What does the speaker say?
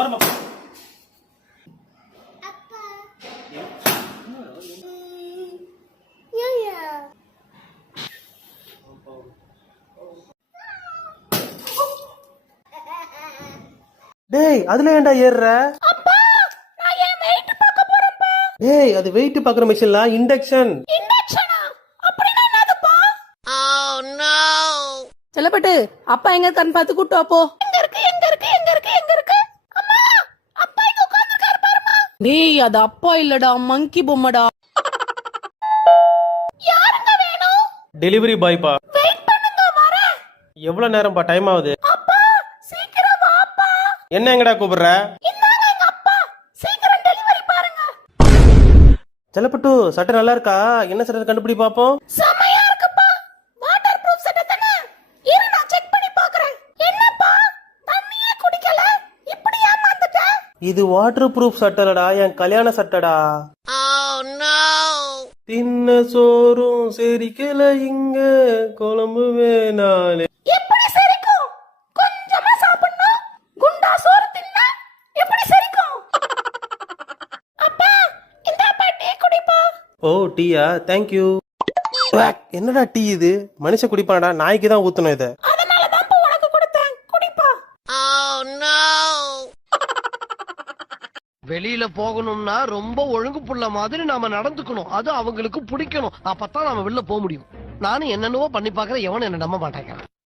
ஓரமா போ. டேய் அதுல ஏன்டா ஏறுற? டேய் அது வெயிட் பாக்குற மிஷின்ல இண்டக்ஷன். செல்லப்பட்டு அப்பா எங்க கண் பார்த்து கூட்டு வா போ. டேய் அது அப்பா இல்லடா, மங்கி பொம்மடா. டெலிவரி பாய் பா. எவ்வளவு நேரம் பா டைம் ஆகுது? என்ன எங்கடா கூப்பிடுற? செல்லப்பட்டு சட்டை நல்லா இருக்கா? என்ன சட்டை கண்டுபிடி பாப்போம். இது வாட்டர் ப்ரூஃப் சட்டலடா, என் கல்யாண சட்டடா. தின்ன சோறும் செரிக்கல இங்க குழம்பு வேணாலே. ஓ டீயா, தேங்க்யூ. என்னடா டீ இது? மனுஷன் குடிப்பானடா, நாய்க்கு தான் ஊத்தணும் இத. வெளியில போகணும்னா ரொம்ப ஒழுங்கு புள்ள மாதிரி நாம நடந்துக்கணும். அது அவங்களுக்கு பிடிக்கணும். அப்பதான் நாம வெளில போக முடியும். நானும் என்னென்னவோ பண்ணி பாக்குறேன், எவனும் என்ன நம்ப மாட்டேங்கிறான்.